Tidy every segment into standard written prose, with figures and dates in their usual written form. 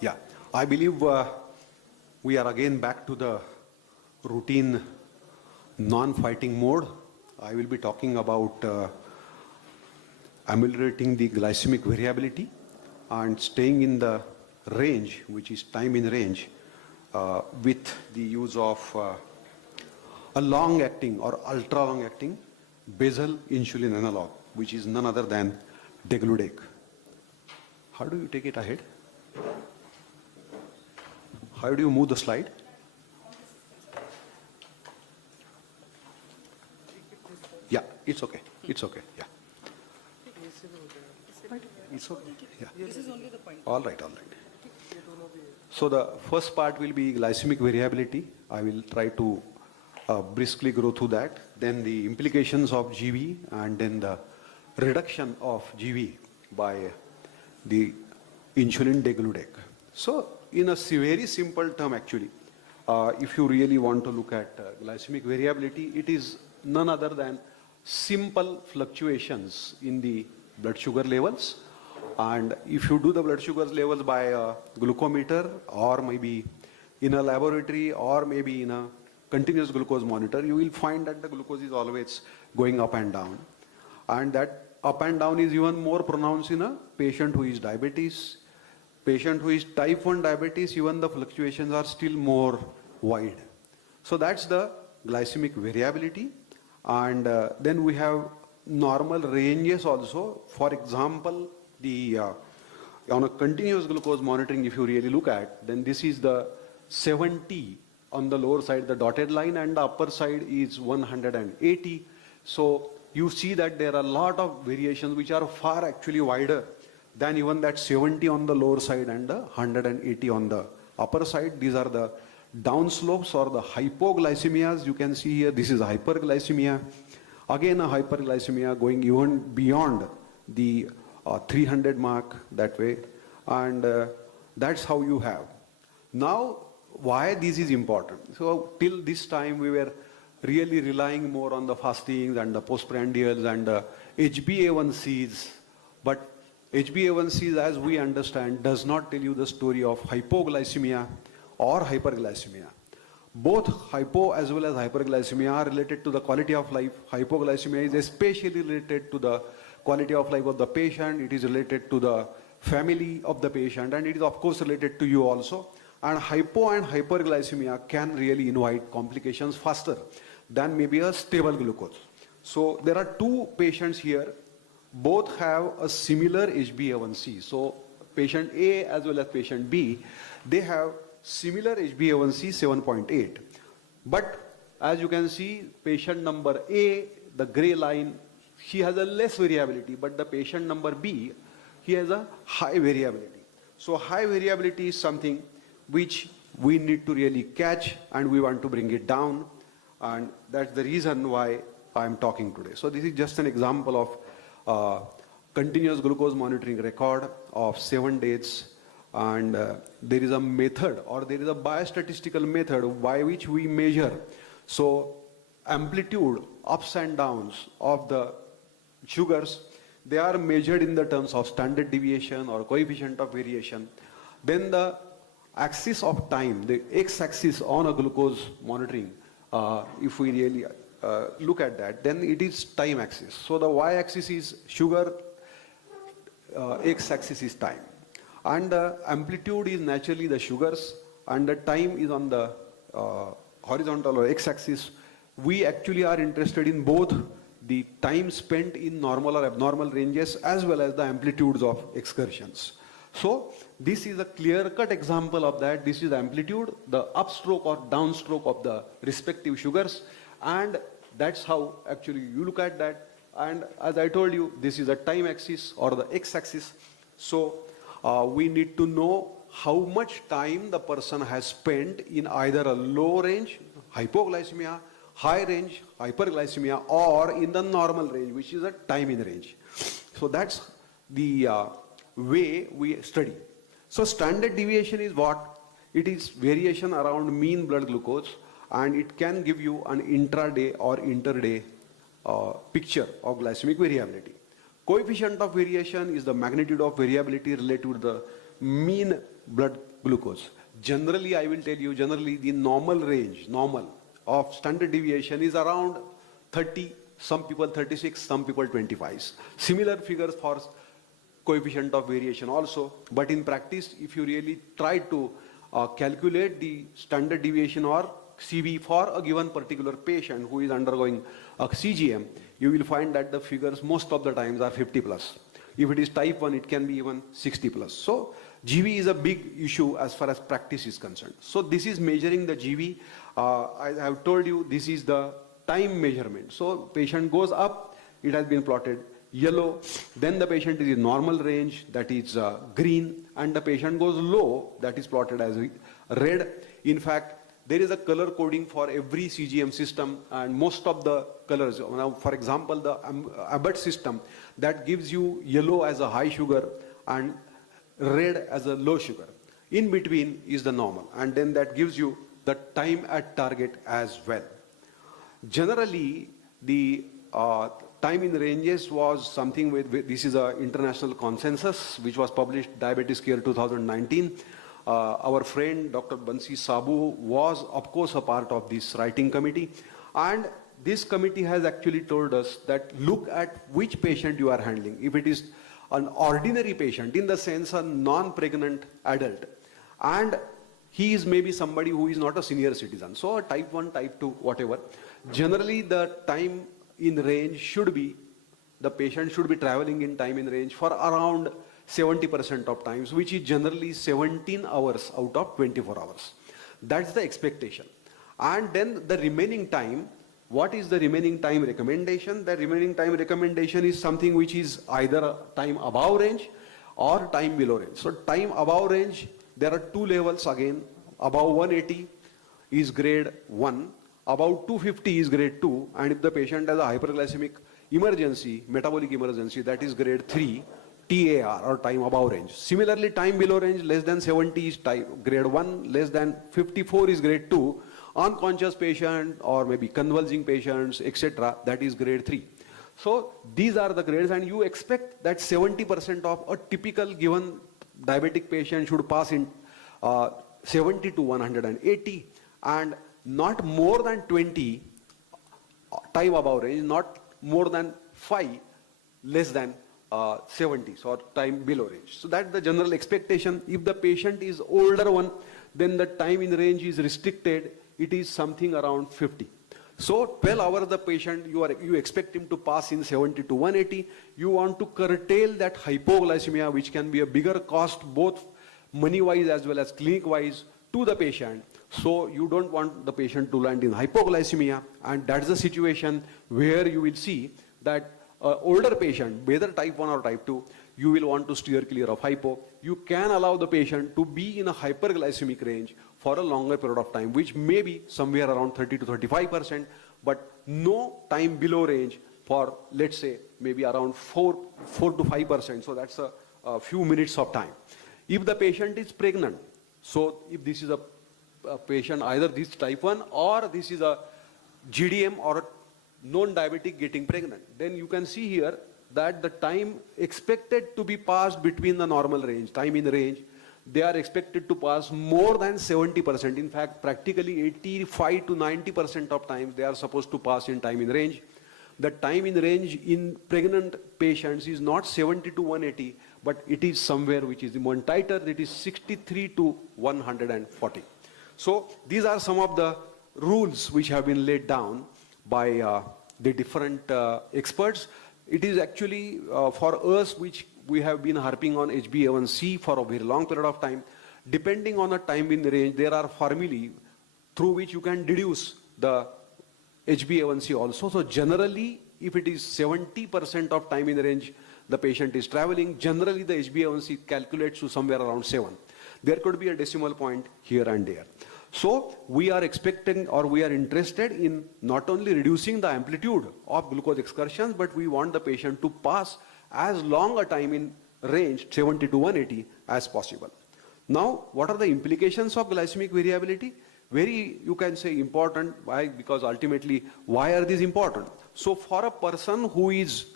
Yeah, I believe we are again back to the routine non-fighting mode. I will be talking about ameliorating the glycemic variability and staying in the range, which is time in range, with the use of a long-acting or ultra-long-acting basal insulin analog, which is none other than degludec. How do you take it ahead? How do you move the slide? Yeah, it's okay. It's okay. Yeah. It's okay. Yeah. This is only the point. All right, all right. So the first part will be glycemic variability. I will try to briskly go through that. Then the implications of GV, and then the reduction of GV by the insulin degludec. So in a very simple term actually, if you really want to look at glycemic variability, it is none other than simple fluctuations in the blood sugar levels. And if you do the blood sugar levels by a glucometer, or maybe in a laboratory, or maybe in a continuous glucose monitor, you will find that the glucose is always going up and down. And that up and down is even more pronounced in a patient who is diabetes. Patient who is type 1 diabetes, even the fluctuations are still more wide. So that's the glycemic variability. And then we have normal ranges also. For example, the on a continuous glucose monitoring, if you really look at, then this is the 70 on the lower side, the dotted line, and the upper side is 180. So you see that there are a lot of variations which are far actually wider than even that 70 on the lower side and the 180 on the upper side. These are the downslopes or the hypoglycemias. You can see here, this is hyperglycemia. Again, a hyperglycemia going even beyond the 300 mark that way. And that's how you have. Now, why this is important? So till this time, we were really relying more on the fastings and the postprandials and the HbA1cs. But HbA1cs, as we understand, does not tell you the story of hypoglycemia or hyperglycemia. Both hypo as well as hyperglycemia are related to the quality of life. Hypoglycemia is especially related to the quality of life of the patient. It is related to the family of the patient, and it is of course related to you also. And hypo and hyperglycemia can really invite complications faster than maybe a stable glucose. So there are two patients here. Both have a similar HbA1c. So patient A as well as patient B, they have similar HbA1c 7.8. But as you can see, patient number A, the gray line, he has a less variability, but the patient number B, he has a high variability. So high variability is something which we need to really catch, and we want to bring it down. And that's the reason why I'm talking today. So this is just an example of continuous glucose monitoring record of 7 days, and there is a method, or there is a biostatistical method by which we measure. So amplitude, ups and downs of the sugars, they are measured in the terms of standard deviation or coefficient of variation. Then the axis of time, the x-axis on a glucose monitoring, if we really look at that, then it is time axis. So the y-axis is sugar, x-axis is time. And the amplitude is naturally the sugars, and the time is on the horizontal or x-axis. We actually are interested in both the time spent in normal or abnormal ranges as well as the amplitudes of excursions. So this is a clear-cut example of that. This is amplitude, the upstroke or downstroke of the respective sugars, and that's how actually you look at that. And as I told you, this is a time axis or the x-axis. So we need to know how much time the person has spent in either a low range, hypoglycemia, high range, hyperglycemia, or in the normal range, which is a time in range. So that's the way we study. So standard deviation is what? It is variation around mean blood glucose, and it can give you an intraday or interday picture of glycemic variability. Coefficient of variation is the magnitude of variability related to the mean blood glucose. Generally, I will tell you, generally the normal range, of standard deviation is around 30, some people 36, some people 25. Similar figures for coefficient of variation also, but in practice, if you really try to calculate the standard deviation or CV for a given particular patient who is undergoing a CGM, you will find that the figures most of the times are 50 plus. If it is type 1, it can be even 60 plus. So GV is a big issue as far as practice is concerned. So this is measuring the GV. I have told you this is the time measurement. So patient goes up, it has been plotted yellow, then the patient is in normal range, that is green, and the patient goes low, that is plotted as red. In fact, there is a color coding for every CGM system, and most of the colors, now for example, the Abbott system, that gives you yellow as a high sugar and red as a low sugar. In between is the normal, and then that gives you the time at target as well. Generally, the time in ranges was something with this is an international consensus which was published Diabetes Care 2019. Our friend Dr. Bansi Sabu was of course a part of this writing committee, and this committee has actually told us that look at which patient you are handling. If it is an ordinary patient, in the sense a non-pregnant adult, and he is maybe somebody who is not a senior citizen, so a type 1, type 2, whatever, generally the time in range should be, the patient should be traveling in time in range for around 70% of times, which is generally 17 hours out of 24 hours. That's the expectation. And then the remaining time, what is the remaining time recommendation? The remaining time recommendation is something which is either time above range or time below range. So time above range, there are two levels again. Above 180 is grade 1, about 250 is grade 2, and if the patient has a hyperglycemic emergency, metabolic emergency, that is grade 3, TAR or time above range. Similarly, time below range, less than 70 is grade 1, less than 54 is grade 2, unconscious patient or maybe convulsing patients, etc., that is grade 3. So these are the grades, and you expect that 70% of a typical given diabetic patient should pass in 70 to 180, and not more than 20 time above range, not more than 5 less than 70, so time below range. So that's the general expectation. If the patient is older one, then the time in range is restricted. It is something around 50. So 12 hours the patient, you expect him to pass in 70 to 180. You want to curtail that hypoglycemia, which can be a bigger cost both money-wise as well as clinic-wise to the patient. So you don't want the patient to land in hypoglycemia, and that's the situation where you will see that older patient, whether type 1 or type 2, you will want to steer clear of hypo. You can allow the patient to be in a hyperglycemic range for a longer period of time, which may be somewhere around 30 to 35%, but no time below range for, let's say, maybe around 4 to 5%. So that's a few minutes of time. If the patient is pregnant, so if this is a patient, either this type 1 or this is a GDM or a non-diabetic getting pregnant, then you can see here that the time expected to be passed between the normal range, time in range, they are expected to pass more than 70%. In fact, practically 85 to 90% of times they are supposed to pass in time in range. The time in range in pregnant patients is not 70 to 180, but it is somewhere which is one tighter, it is 63 to 140. So these are some of the rules which have been laid down by the different experts. It is actually for us, which we have been harping on HBO and C for a very long period of time. Depending on the time in range, there are formulae through which you can deduce the HbA1c also. So generally, if it is 70% of time in range, the patient is traveling, generally the HbA1c calculates to somewhere around 7. There could be a decimal point here and there. So we are expecting, or we are interested in not only reducing the amplitude of glucose excursions, but we want the patient to pass as long a time in range 70 to 180 as possible. Now, what are the implications of glycemic variability? Very, you can say, important. Why? Because ultimately, why are these important? So for a person who is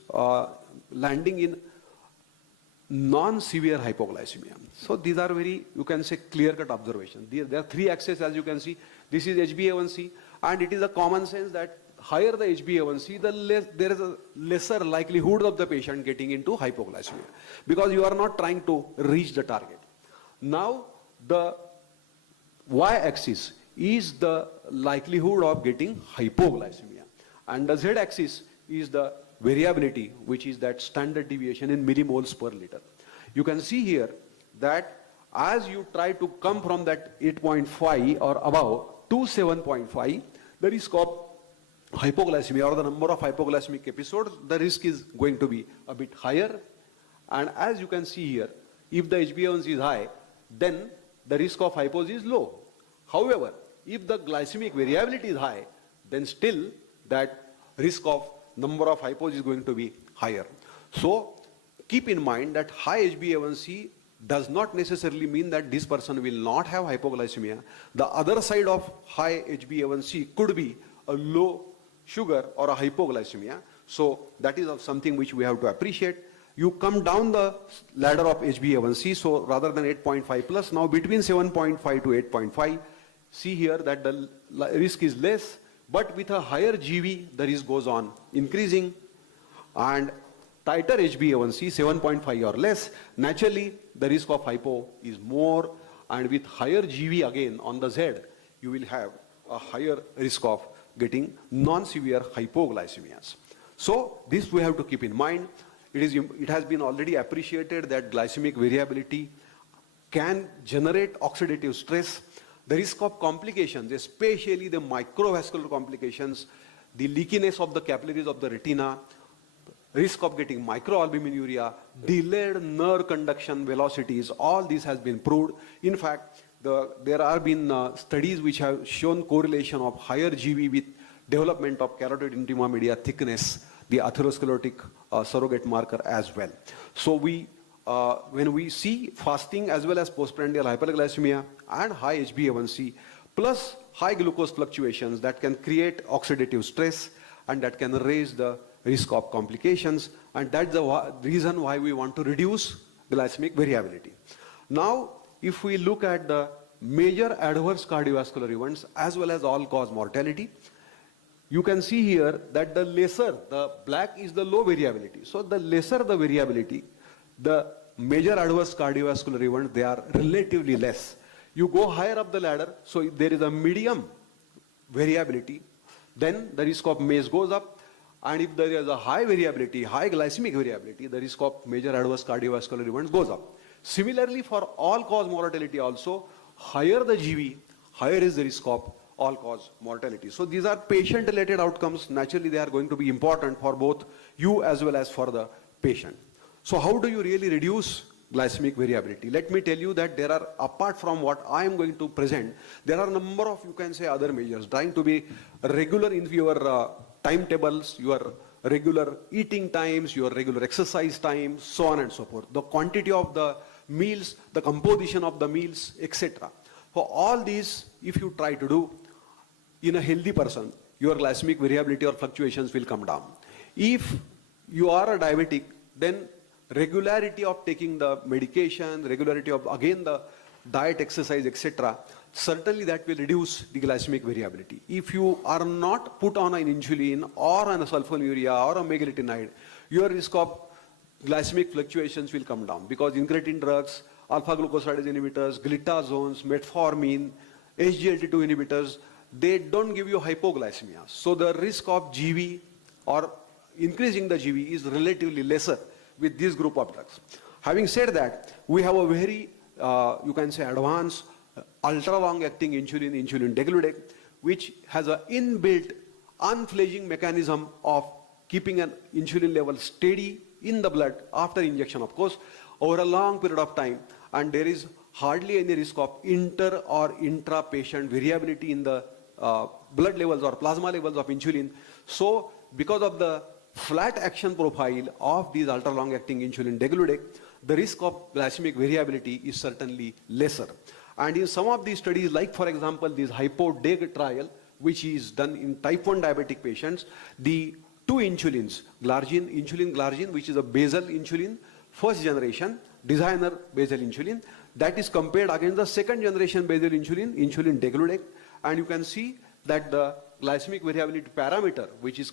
landing in non-severe hypoglycemia. So these are very, you can say, clear-cut observations. There are three axes, as you can see. This is HbA1c, and it is a common sense that higher the HbA1c, there is a lesser likelihood of the patient getting into hypoglycemia, because you are not trying to reach the target. Now, the y-axis is the likelihood of getting hypoglycemia, and the z-axis is the variability, which is that standard deviation in millimoles per liter. You can see here that as you try to come from that 8.5 or above to 7.5, the risk of hypoglycemia or the number of hypoglycemic episodes, the risk is going to be a bit higher. And as you can see here, if the HbA1c is high, then the risk of hypos is low. However, if the glycemic variability is high, then still that risk of number of hypos is going to be higher. So keep in mind that high HbA1c does not necessarily mean that this person will not have hypoglycemia. The other side of high HbA1c could be a low sugar or a hypoglycemia. So that is something which we have to appreciate. You come down the ladder of HbA1c, so rather than 8.5 plus, now between 7.5 to 8.5, see here that the risk is less, but with a higher GV, the risk goes on increasing, and tighter HbA1c, 7.5 or less, naturally the risk of hypo is more, and with higher GV again on the Z, you will have a higher risk of getting non-severe hypoglycemias. So this we have to keep in mind. It has been already appreciated that glycemic variability can generate oxidative stress. The risk of complications, especially the microvascular complications, the leakiness of the capillaries of the retina, risk of getting microalbuminuria, delayed nerve conduction velocities, all this has been proved. In fact, there have been studies which have shown correlation of higher GV with development of carotid intima media thickness, the atherosclerotic surrogate marker as well. So when we see fasting as well as postprandial hyperglycemia and high HbA1c plus high glucose fluctuations, that can create oxidative stress and that can raise the risk of complications, and that's the reason why we want to reduce glycemic variability. Now, if we look at the major adverse cardiovascular events as well as all-cause mortality, you can see here that the black is the low variability. So the lesser the variability, the major adverse cardiovascular events, they are relatively less. You go higher up the ladder, so if there is a medium variability, then the risk of MACE goes up. And if there is a high variability, high glycemic variability, the risk of major adverse cardiovascular events goes up. Similarly, for all-cause mortality also, higher the GV, higher is the risk of all-cause mortality. So these are patient-related outcomes. Naturally, they are going to be important for both you as well as for the patient. So how do you really reduce glycemic variability? Let me tell you that there are, apart from what I am going to present, there are a number of, you can say, other measures, trying to be regular in your timetables, your regular eating times, your regular exercise times, so on and so forth. The quantity of the meals, the composition of the meals, etc. For all these, if you try to do in a healthy person, your glycemic variability or fluctuations will come down. If you are a diabetic, then regularity of taking the medication, regularity of, again, the diet, exercise, etc., certainly that will reduce the glycemic variability. If you are not put on an insulin or on a sulfonylurea or a meglitinide, your risk of glycemic fluctuations will come down, because incretin drugs, alpha-glucosidase inhibitors, glitazones, metformin, SGLT2 inhibitors, they don't give you hypoglycemia. So the risk of GV or increasing the GV is relatively lesser with this group of drugs. Having said that, we have a very, you can say, advanced ultra-long-acting insulin, insulin degludec, which has an inbuilt unfledging mechanism of keeping an insulin level steady in the blood after injection, of course, over a long period of time, and there is hardly any risk of inter or intra-patient variability in the blood levels or plasma levels of insulin. So because of the flat action profile of these ultra-long-acting insulin degludec, the risk of glycemic variability is certainly lesser. And in some of these studies, like for example, this hypo-DEG trial, which is done in type 1 diabetic patients, the two insulins, insulin glargine, which is a basal insulin, first generation designer basal insulin, that is compared against the second generation basal insulin, insulin degludec, and you can see that the glycemic variability parameter, which is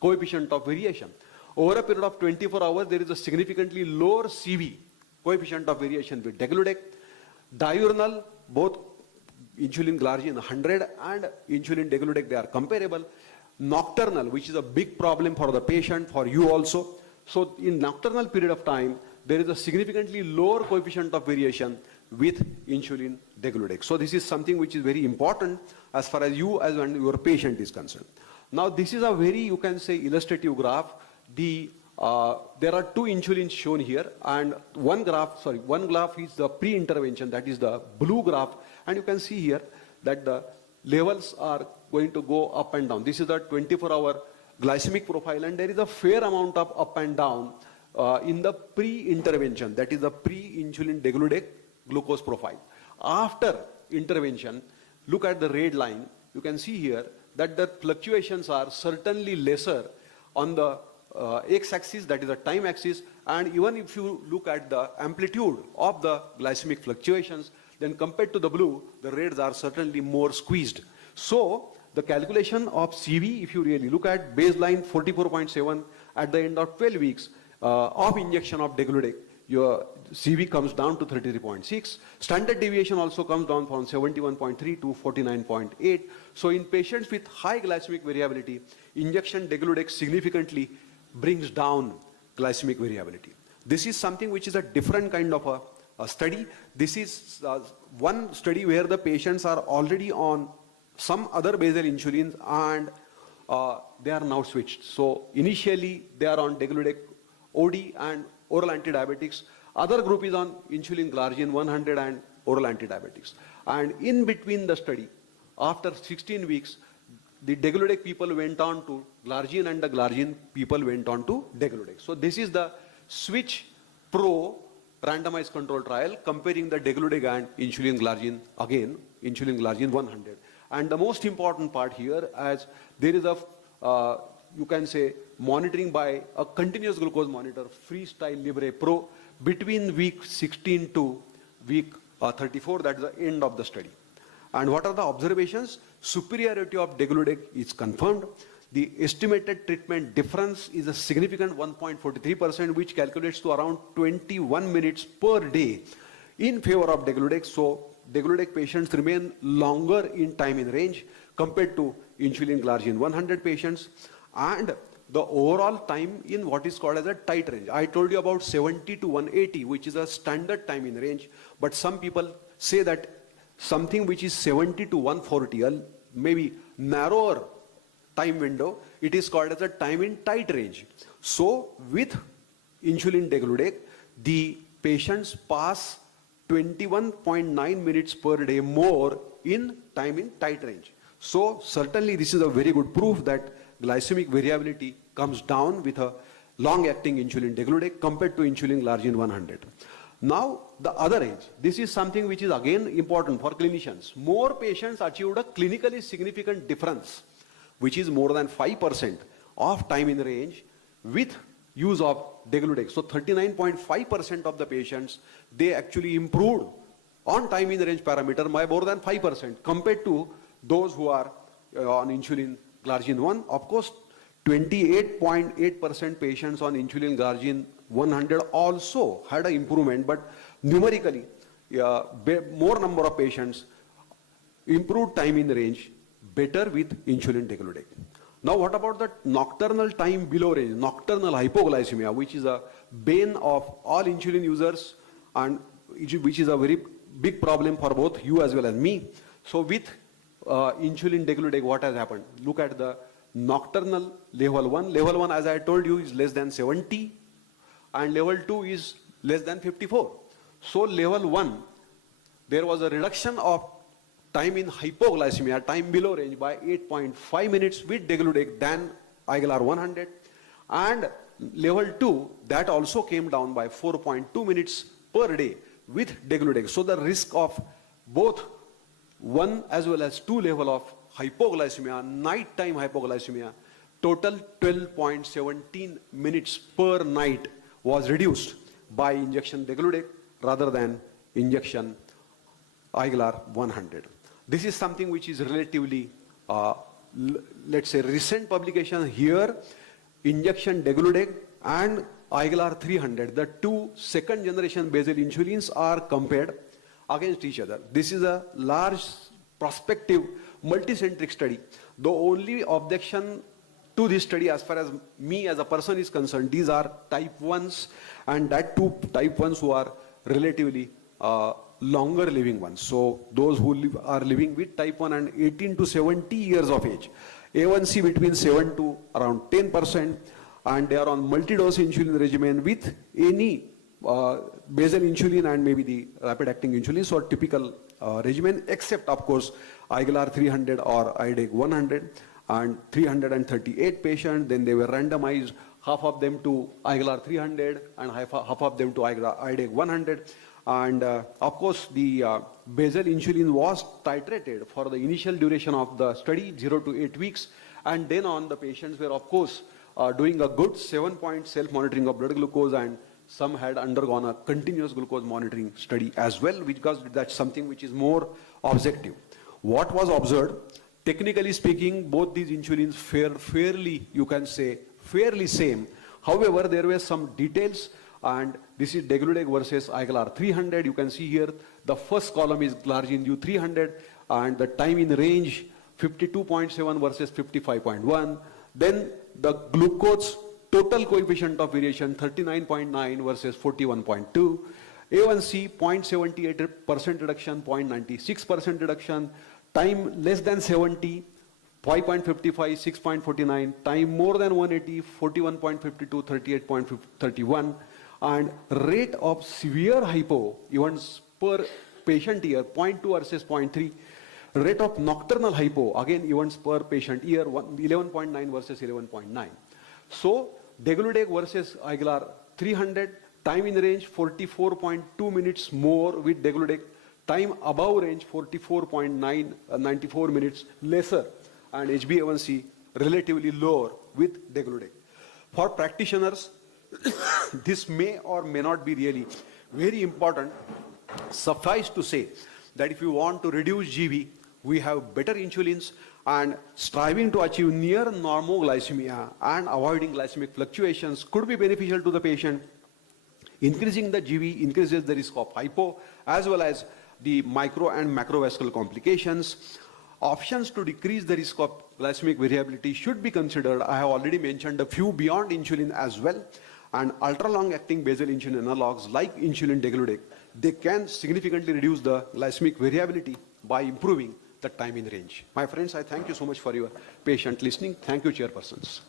coefficient of variation, over a period of 24 hours, there is a significantly lower CV, coefficient of variation with degludec. Diurnal, both insulin glargine 100 and insulin degludec, they are comparable. Nocturnal, which is a big problem for the patient, for you also. So in nocturnal period of time, there is a significantly lower coefficient of variation with insulin degludec. So this is something which is very important as far as you as and your patient is concerned. Now this is a very, you can say, illustrative graph. There are two insulins shown here, and one graph is the pre-intervention, that is the blue graph, and you can see here that the levels are going to go up and down. This is the 24-hour glycemic profile, and there is a fair amount of up and down in the pre-intervention, that is the pre-insulin degludec glucose profile. After intervention, look at the red line. You can see here that the fluctuations are certainly lesser on the x-axis, that is the time axis, and even if you look at the amplitude of the glycemic fluctuations, then compared to the blue, the reds are certainly more squeezed. So the calculation of CV, if you really look at baseline 44.7 at the end of 12 weeks of injection of degludec, your CV comes down to 33.6. Standard deviation also comes down from 71.3 to 49.8. So in patients with high glycemic variability, injection degludec significantly brings down glycemic variability. This is something which is a different kind of a study. This is one study where the patients are already on some other basal insulins and they are now switched. So initially they are on degludec OD and oral antidiabetics. Other group is on insulin glargine 100 and oral antidiabetics. And in between the study, after 16 weeks, the degludec people went on to glargine and the glargine people went on to degludec. So this is the switch pro randomized control trial comparing the degludec and insulin glargine, again insulin glargine 100. And the most important part here, as there is a you can say monitoring by a continuous glucose monitor, Freestyle Libre Pro, between week 16 to week 34, that is the end of the study. And what are the observations? Superiority of degludec is confirmed. The estimated treatment difference is a significant 1.43%, which calculates to around 21 minutes per day in favor of degludec. So degludec patients remain longer in time in range compared to insulin glargine 100 patients. And the overall time in what is called as a tight range. I told you about 70 to 180, which is a standard time in range, but some people say that something which is 70 to 140, maybe narrower time window, it is called as a time in tight range. So with insulin degludec, the patients pass 21.9 minutes per day more in time in tight range. So certainly this is a very good proof that glycemic variability comes down with a long-acting insulin degludec compared to insulin glargine 100. Now, the other age. This is something which is again important for clinicians. More patients achieved a clinically significant difference, which is more than 5% of time in range with use of degludec. So 39.5% of the patients, they actually improved on time in range parameter by more than 5% compared to those who are on insulin glargine 1. Of course, 28.8% patients on insulin glargine 100 also had an improvement, but numerically, more number of patients improved time in range better with insulin degludec. Now, what about the nocturnal time below range, nocturnal hypoglycemia, which is a bane of all insulin users and which is a very big problem for both you as well as me. So with insulin degludec, what has happened? Look at the nocturnal level 1. Level 1, as I told you, is less than 70 and level 2 is less than 54. So level 1, there was a reduction of time in hypoglycemia, time below range, by 8.5 minutes with degludec than IGLR 100. And level 2, that also came down by 4.2 minutes per day with degludec. So the risk of both 1 as well as 2 level of hypoglycemia, nighttime hypoglycemia, total 12.17 minutes per night was reduced by injection degludec rather than injection IGLR 100. This is something which is relatively, let's say, recent publication here. Injection degludec and IGLR 300, the two second generation basal insulins are compared against each other. This is a large prospective multicentric study. The only objection to this study as far as me as a person is concerned, these are type 1s, and that too type 1s who are relatively longer living ones. So those who are living with type 1 and 18 to 70 years of age, A1C between 7 to around 10%, and they are on multi-dose insulin regimen with any basal insulin and maybe the rapid-acting insulin, so typical regimen, except of course IGLR 300 or IDEC 100, and 338 patients. Then they were randomized, half of them to IGLR 300 and half of them to IDEC 100. And of course, the basal insulin was titrated for the initial duration of the study, 0 to 8 weeks, and then on the patients were of course doing a good 7-point self-monitoring of blood glucose, and some had undergone a continuous glucose monitoring study as well, because that's something which is more objective. What was observed? Technically speaking, both these insulins fared fairly, you can say, fairly same. However, there were some details, and this is degludec versus IGLR 300. You can see here, the first column is glargine 300, and the time in range 52.7 versus 55.1. Then the glucose total coefficient of variation 39.9 versus 41.2. A1C 0.78% reduction, 0.96% reduction. Time less than 70, 5.55, 6.49. Time more than 180, 41.52, 38.31. And rate of severe hypo events per patient year, 0.2 versus 0.3. Rate of nocturnal hypo, again events per patient year, 11.9 versus 11.9. So degludec versus IGLR 300, time in range 44.2 minutes more with degludec, time above range 94 minutes lesser, and HbA1c relatively lower with degludec. For practitioners, this may or may not be really very important. Suffice to say that if you want to reduce GB, we have better insulins, and striving to achieve near normoglycemia and avoiding glycemic fluctuations could be beneficial to the patient. Increasing the GB increases the risk of hypo as well as the micro and macrovascular complications. Options to decrease the risk of glycemic variability should be considered. I have already mentioned a few beyond insulin as well, and ultra-long-acting basal insulin analogs like insulin degludec, they can significantly reduce the glycemic variability by improving the time in range. My friends, I thank you so much for your patient listening. Thank you, chairpersons.